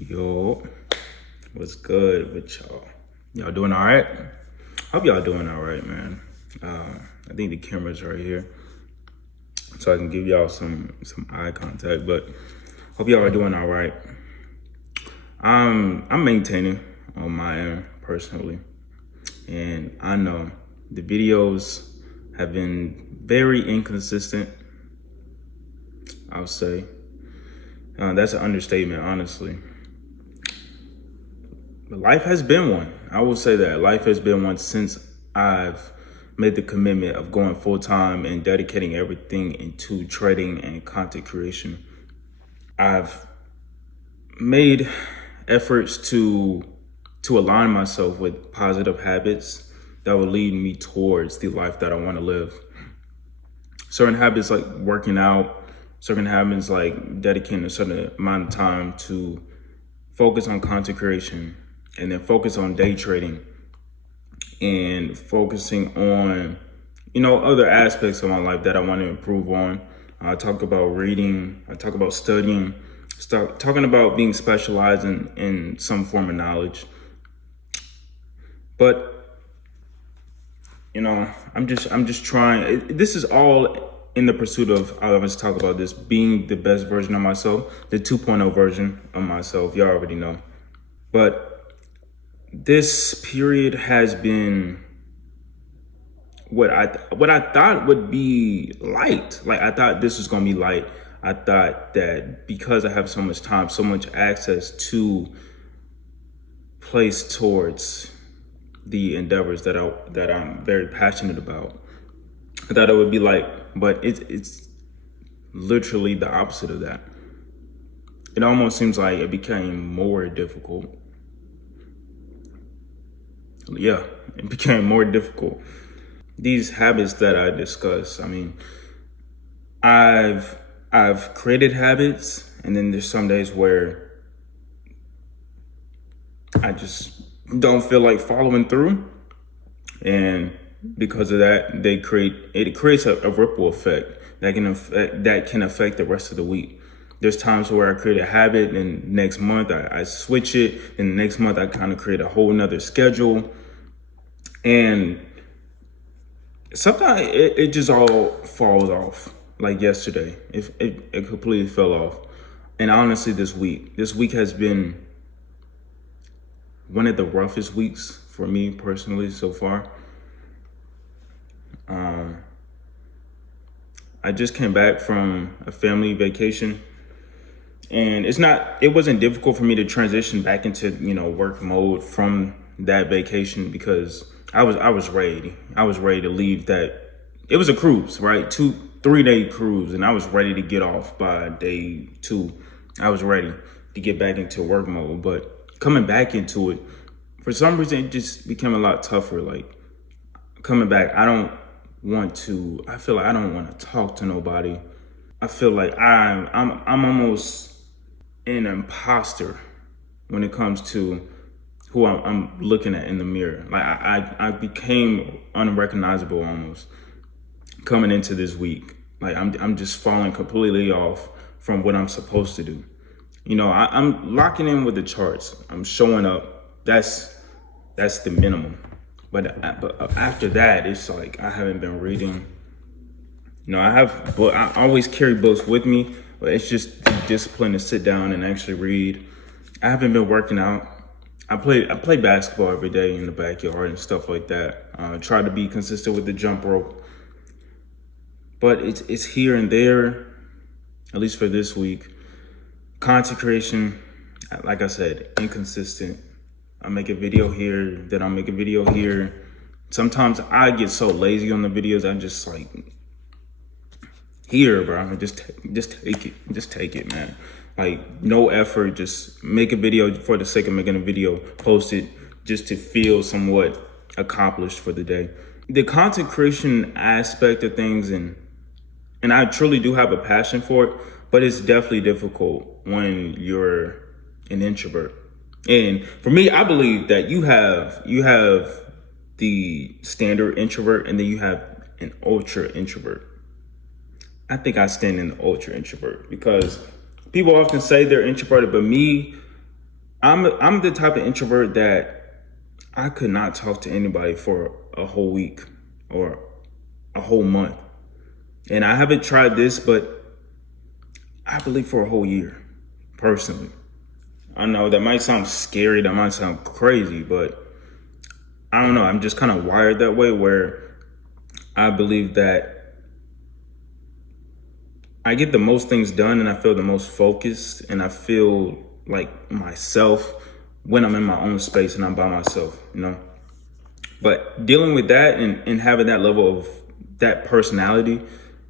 Yo, what's good with y'all? Y'all doing all right? Hope y'all doing all right, man. I think the camera's right here, so I can give y'all some eye contact. But hope y'all are doing all right. I'm maintaining on my end personally, and I know the videos have been very inconsistent. I'll say that's an understatement, honestly. But life has been one. I will say that life has been one since I've made the commitment of going full time and dedicating everything into trading and content creation. I've made efforts to align myself with positive habits that will lead me towards the life that I want to live. Certain habits like working out, certain habits like dedicating a certain amount of time to focus on content creation, and then focus on day trading and focusing on, other aspects of my life that I want to improve on. I talk about reading, I talk about studying, start talking about being specialized in some form of knowledge. But, I'm just trying, this is all in the pursuit of, I always talk about this, being the best version of myself, the 2.0 version of myself, y'all already know. But this period has been what I thought would be light. Like, I thought this was gonna be light. I thought that because I have so much time, so much access to place towards the endeavors that I'm very passionate about, I thought it would be light, but it's literally the opposite of that. It almost seems like it became more difficult. Yeah, it became more difficult. These habits that I discuss, I mean, I've created habits, and then there's some days where I just don't feel like following through. And because of that, it creates a ripple effect that can affect the rest of the week. There's times where I create a habit, and next month I switch it, and next month I kind of create a whole nother schedule. And sometimes it just all falls off. Like yesterday, it completely fell off. And honestly, this week has been one of the roughest weeks for me personally so far. I just came back from a family vacation, and it wasn't difficult for me to transition back into, work mode from that vacation, because I was ready. I was ready to leave that. It was a cruise, right? 3-day cruise, and I was ready to get off by day 2. I was ready to get back into work mode, but coming back into it, for some reason, it just became a lot tougher. Like, coming back, I feel like I don't want to talk to nobody. I feel like I'm almost an imposter when it comes to who I'm looking at in the mirror. Like, I became unrecognizable almost coming into this week. Like, I'm just falling completely off from what I'm supposed to do. I'm locking in with the charts. I'm showing up. That's the minimum. But after that, it's like I haven't been reading. I always carry books with me, but it's just the discipline to sit down and actually read. I haven't been working out. I play basketball every day in the backyard and stuff like that. Try to be consistent with the jump rope, but it's here and there. At least for this week, content creation, like I said, inconsistent. I make a video here, then I'll make a video here. Sometimes I get so lazy on the videos, I'm just like, here, bro, just take it, man. Like, no effort, just make a video for the sake of making a video, post it just to feel somewhat accomplished for the day. The content creation aspect of things, and I truly do have a passion for it, but it's definitely difficult when you're an introvert. And for me, I believe that you have the standard introvert, and then you have an ultra introvert. I think I stand in the ultra introvert, because people often say they're introverted, but me, I'm the type of introvert that I could not talk to anybody for a whole week or a whole month. And I haven't tried this, but I believe for a whole year, personally. I know that might sound scary, that might sound crazy, but I don't know. I'm just kind of wired that way where I believe that I get the most things done and I feel the most focused and I feel like myself when I'm in my own space and I'm by myself, you know? But dealing with that and having that level of that personality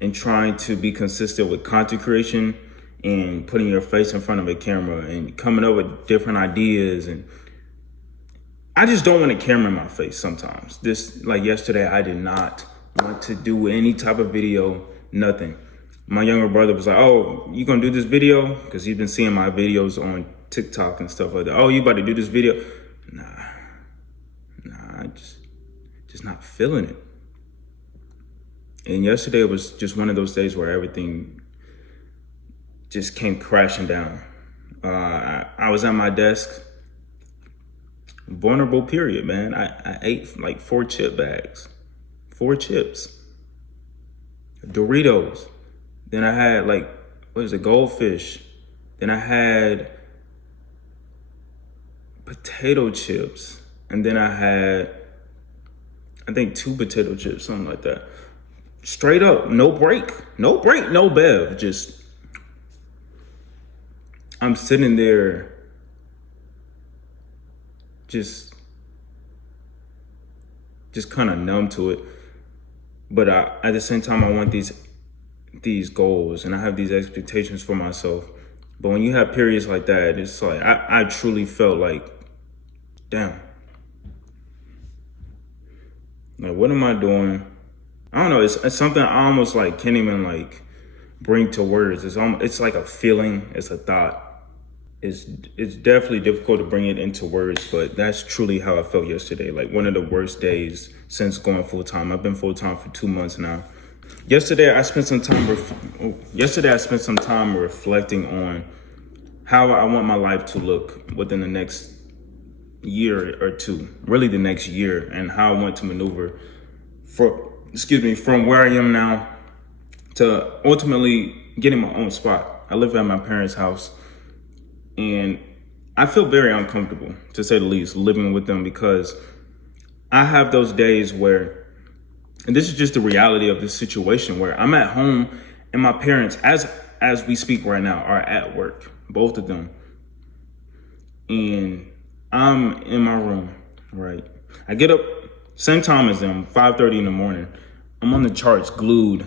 and trying to be consistent with content creation and putting your face in front of a camera and coming up with different ideas. And I just don't want a camera in my face sometimes. This, like yesterday, I did not want to do any type of video, nothing. My younger brother was like, "Oh, you gonna do this video?" Because he's been seeing my videos on TikTok and stuff like that. "Oh, you about to do this video?" Nah, I just not feeling it. And yesterday was just one of those days where everything just came crashing down. I was at my desk, vulnerable period, man. I ate like 4 chip bags, 4 chips, Doritos. Then I had like, what is it, goldfish. Then I had potato chips. And then I had, I think 2 potato chips, something like that. Straight up, no break, no bev. Just, I'm sitting there just kind of numb to it. But at the same time, I want these goals and I have these expectations for myself. But when you have periods like that, it's like, I truly felt like, damn, like, what am I doing? I don't know. It's something I almost like can't even like bring to words. It's like a feeling. It's a thought. It's definitely difficult to bring it into words, but that's truly how I felt yesterday. Like one of the worst days since going full time. I've been full time for 2 months now. Yesterday I spent some time reflecting on how I want my life to look within the next year or two, really the next year, and how I want to maneuver from where I am now to ultimately getting my own spot. I live at my parents' house and I feel very uncomfortable, to say the least, living with them, because I have those days where, and this is just the reality of this situation, where I'm at home and my parents, as we speak right now, are at work, both of them. And I'm in my room, right? I get up same time as them, 5:30 in the morning. I'm on the charts, glued.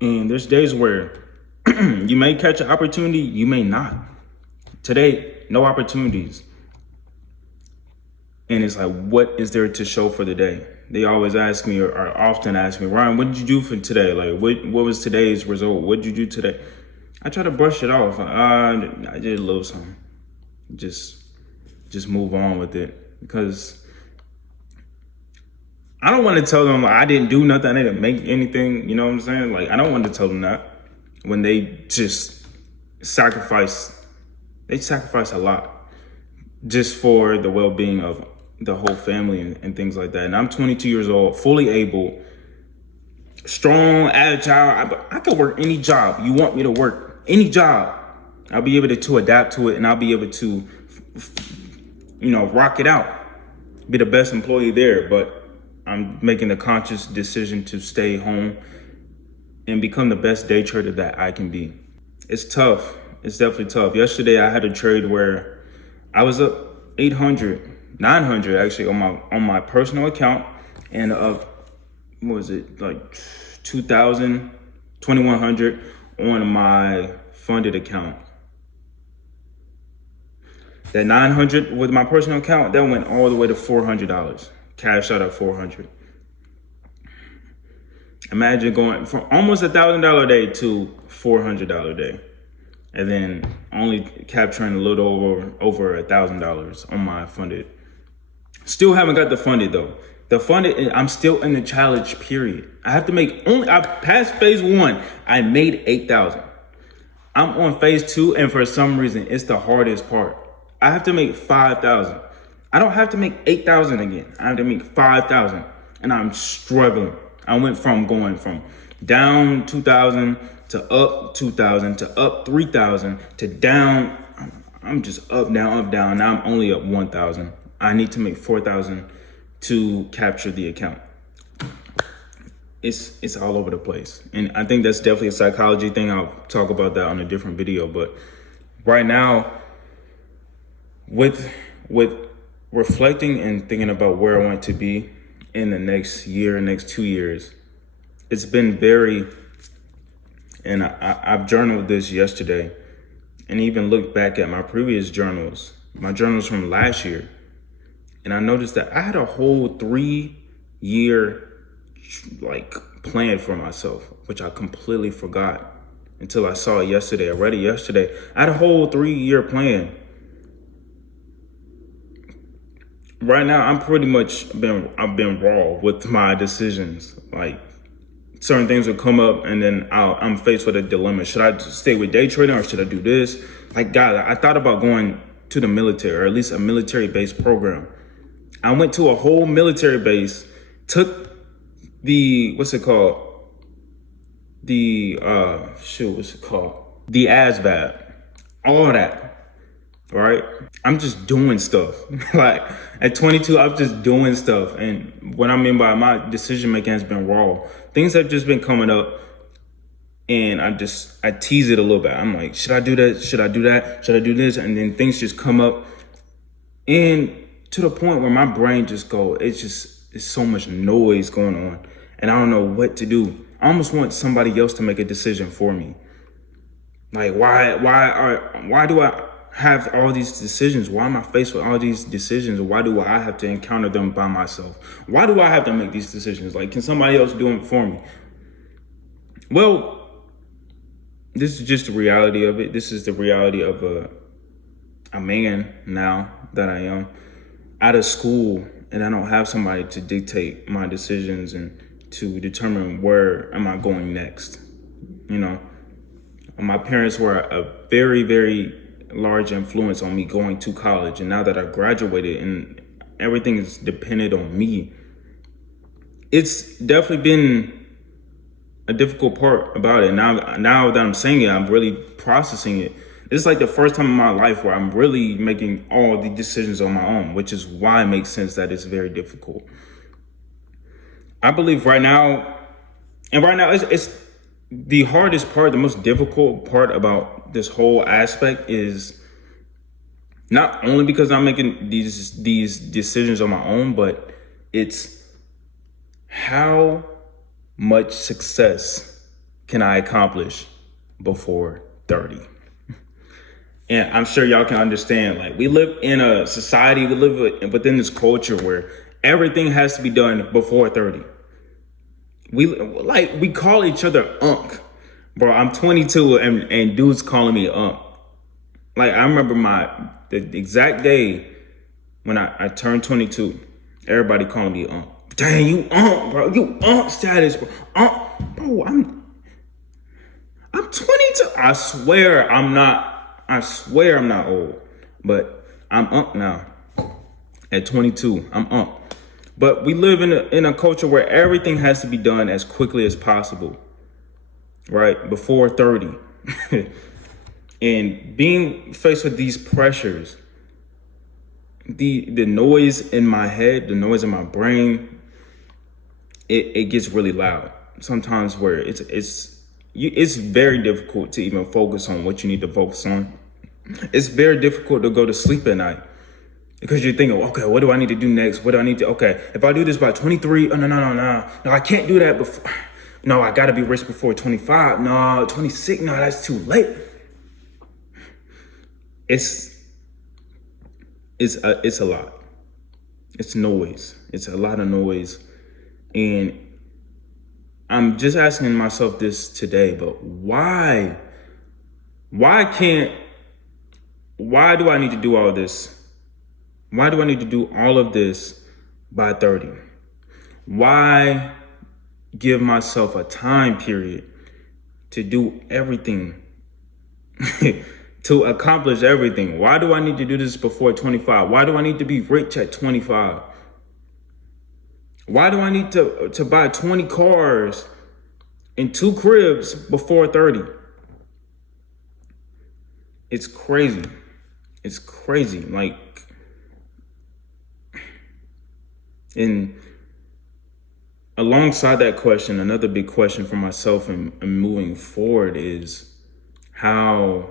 And there's days where you may catch an opportunity, you may not. Today, no opportunities. And it's like, what is there to show for the day? They always ask me, or often ask me, "Ryan, what did you do for today? Like, what was today's result? What did you do today?" I try to brush it off. I did a little something. Just move on with it, because I don't want to tell them like, I didn't do nothing, I didn't make anything. You know what I'm saying? Like, I don't want to tell them that when they just sacrifice a lot just for the well-being of the whole family and things like that. And I'm 22 years old, fully able, strong, agile. I could work any job you want me to work, any job. I'll be able to adapt to it, and I'll be able to, rock it out, be the best employee there. But I'm making a conscious decision to stay home and become the best day trader that I can be. It's tough. It's definitely tough. Yesterday, I had a trade where I was up 800, 900 actually on my personal account, and what was it, like 2,000, 2,100 on my funded account. That 900 with my personal account, that went all the way to $400. Cashed out at $400. Imagine going from almost $1,000 a day to $400 a day, and then only capturing a little over $1,000 on my funded. Still haven't got the funded though. The funded, I'm still in the challenge period. I have to I passed phase 1. I made 8,000. I'm on phase 2, and for some reason, it's the hardest part. I have to make 5,000. I don't have to make 8,000 again. I have to make 5,000, and I'm struggling. I went from going from down 2,000 to up 2,000 to up 3,000 to down. I'm just up, down, up, down. Now I'm only up 1,000. I need to make 4,000 to capture the account. It's all over the place. And I think that's definitely a psychology thing. I'll talk about that on a different video. But right now, with reflecting and thinking about where I want to be in the next year, next 2 years, it's been and I've journaled this yesterday and even looked back at my previous journals, my journals from last year. And I noticed that I had a whole 3-year plan for myself, which I completely forgot until I saw it yesterday. I read it yesterday. I had a whole 3-year plan. Right now, I'm pretty much I've been raw with my decisions. Like, certain things will come up, and then I'm faced with a dilemma. Should I stay with day trading or should I do this? Like, God, I thought about going to the military, or at least a military-based program. I went to a whole military base, took the, what's it called? The ASVAB, all that. Right? I'm just doing stuff. Like, at 22, I'm just doing stuff. And what I mean by my decision making has been raw. Things have just been coming up, and I tease it a little bit. I'm like, should I do that? Should I do that? Should I do this? And then things just come up, and to the point where my brain just it's so much noise going on, and I don't know what to do. I almost want somebody else to make a decision for me. Like, why do I have all these decisions? Why am I faced with all these decisions? Why do I have to encounter them by myself? Why do I have to make these decisions? Like, can somebody else do it for me? Well, this is just the reality of it. This is the reality of a man now that I am out of school, and I don't have somebody to dictate my decisions and to determine where am I going next. You know, my parents were a very, very large influence on me going to college, and now that I graduated and everything is dependent on me, it's definitely been a difficult part about it. Now that I'm saying it, I'm really processing it. It's like the first time in my life where I'm really making all the decisions on my own, which is why it makes sense that it's very difficult. I believe right now it's the hardest part, the most difficult part about this whole aspect is not only because I'm making these decisions on my own, but it's how much success can I accomplish before 30? And I'm sure y'all can understand, like, we live in a society, we live within this culture where everything has to be done before 30. We call each other Unc. Bro, I'm 22 and dudes calling me Unc. Like, I remember the exact day when I turned 22, everybody calling me Unc. Dang, you Unc, bro. You Unc status, bro. Unc, bro, I'm 22. I swear I'm not old, but I'm Unc now. At 22, I'm Unc. But we live in a culture where everything has to be done as quickly as possible, right? Before 30. And being faced with these pressures, the noise in my head, the noise in my brain, it gets really loud. Sometimes where it's very difficult to even focus on what you need to focus on. It's very difficult to go to sleep at night because you're thinking, okay, what do I need to do next? What do I need to, okay, if I do this by 23, no, I can't do that before. No, I gotta be rich before 25. No, 26, no, that's too late. It's a lot. It's noise. It's a lot of noise. And I'm just asking myself this today, but why do I need to do all this? Why do I need to do all of this by 30? Why give myself a time period to do everything to accomplish everything. Why do I need to do this before 25? Why do I need to be rich at 25? Why do I need to buy 20 cars and 2 cribs before 30? It's crazy. It's crazy. Like, and alongside that question, another big question for myself and moving forward is how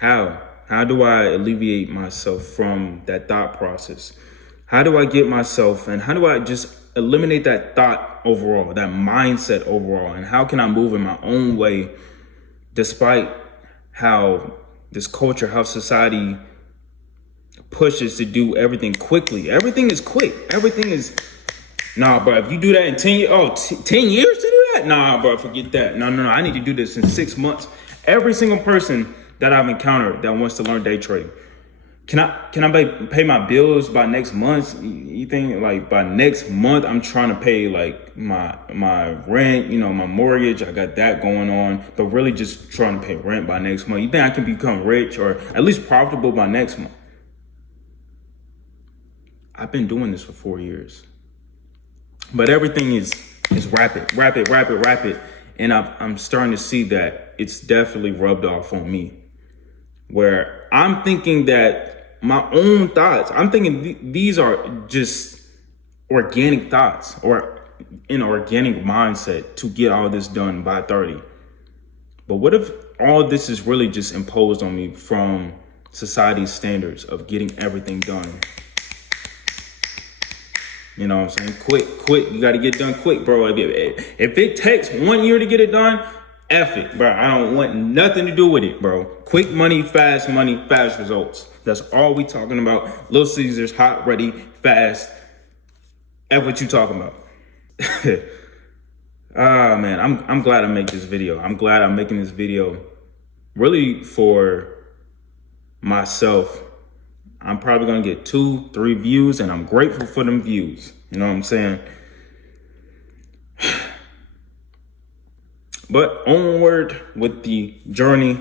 do I alleviate myself from that thought process? How do I get myself, and how do I just eliminate that thought overall, that mindset overall? And how can I move in my own way despite how this culture, how society pushes to do everything quickly? Everything is quick. Everything is, nah, bro, if you do that in 10 years, 10 years to do that? Nah, bro, forget that. No, I need to do this in 6 months. Every single person that I've encountered that wants to learn day trading, can I pay my bills by next month? You think like by next month I'm trying to pay like my rent, my mortgage, I got that going on, but really just trying to pay rent by next month. You think I can become rich or at least profitable by next month? I've been doing this for 4 years, but everything is rapid. And I'm starting to see that it's definitely rubbed off on me, where I'm thinking that my own thoughts, I'm thinking these are just organic thoughts or an organic mindset to get all this done by 30. But what if all this is really just imposed on me from society's standards of getting everything done? You know what I'm saying? Quick. You got to get done quick, bro. If it takes 1 year to get it done, F it, bro. I don't want nothing to do with it, bro. Quick money, fast results. That's all we talking about. Little Caesars, hot, ready, fast. F what you talking about. Man, I'm glad I make this video. I'm glad I'm making this video really for myself. I'm probably gonna get 2-3 views, and I'm grateful for them views. You know what I'm saying? But onward with the journey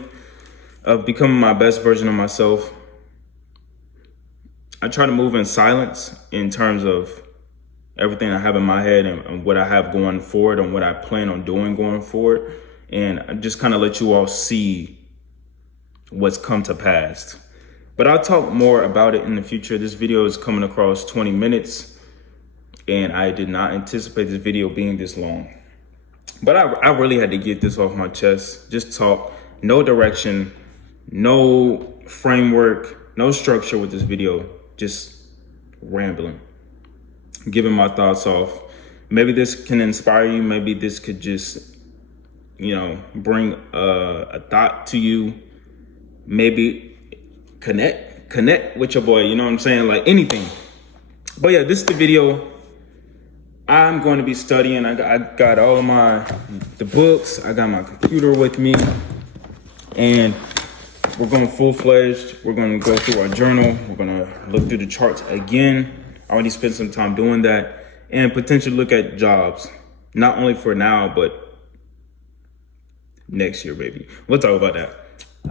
of becoming my best version of myself. I try to move in silence in terms of everything I have in my head and what I have going forward and what I plan on doing going forward. And I just kind of let you all see what's come to pass. But I'll talk more about it in the future. This video is coming across 20 minutes, and I did not anticipate this video being this long. But I really had to get this off my chest. Just talk, no direction, no framework, no structure with this video, just rambling, giving my thoughts off. Maybe this can inspire you. Maybe this could just, bring a thought to you. Maybe connect with your boy, you know what I'm saying? Like anything. But yeah, this is the video. I'm going to be studying. I got all the books. I got my computer with me, and we're going full-fledged. We're going to go through our journal. We're going to look through the charts again. I already spent some time doing that, and potentially look at jobs, not only for now, but next year, baby. We'll talk about that.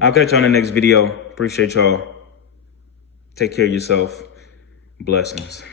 I'll catch you on the next video. Appreciate y'all. Take care of yourself. Blessings.